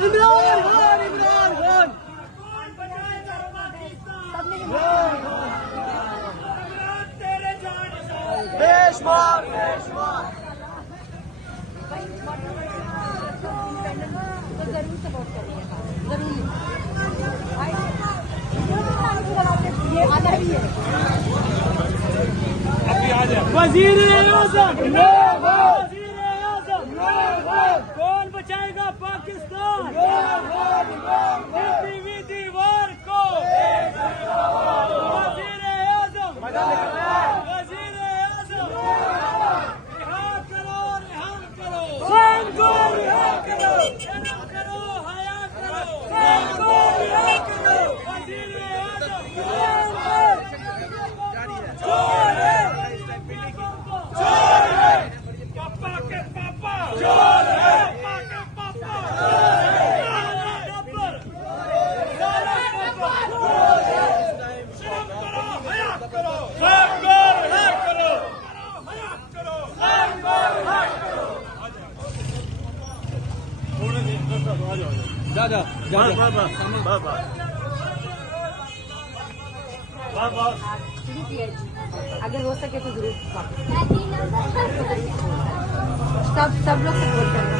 इमरान खान, इमरान खान। पेशवार, पेशवार। जरूर सपोर्ट करिएगा, जरूर। वज़ीर-ए-आज़म, वज़ीर-ए-आज़म, कौन बचाएगा पाकिस्तान? दीवार को वज़ीर-ए-आज़म, वज़ीर-ए-आज़म, रिहा करो, रिहा करो, खान को रिहा करो, शर्म करो, हया करो, खान को रिहा करो, वज़ीर-ए-आज़म। चोर है, चोर है, पापा के पापा, चोर है, पापा के पापा, काला गब्बर, काला गब्बर, शर्म करो, हया करो, खान को रिहा करो, हया करो, खान को रिहा करो। जा जा जा शुरू किया जी, अगर हो सके तो जरूर सब लोग सपोर्ट करना।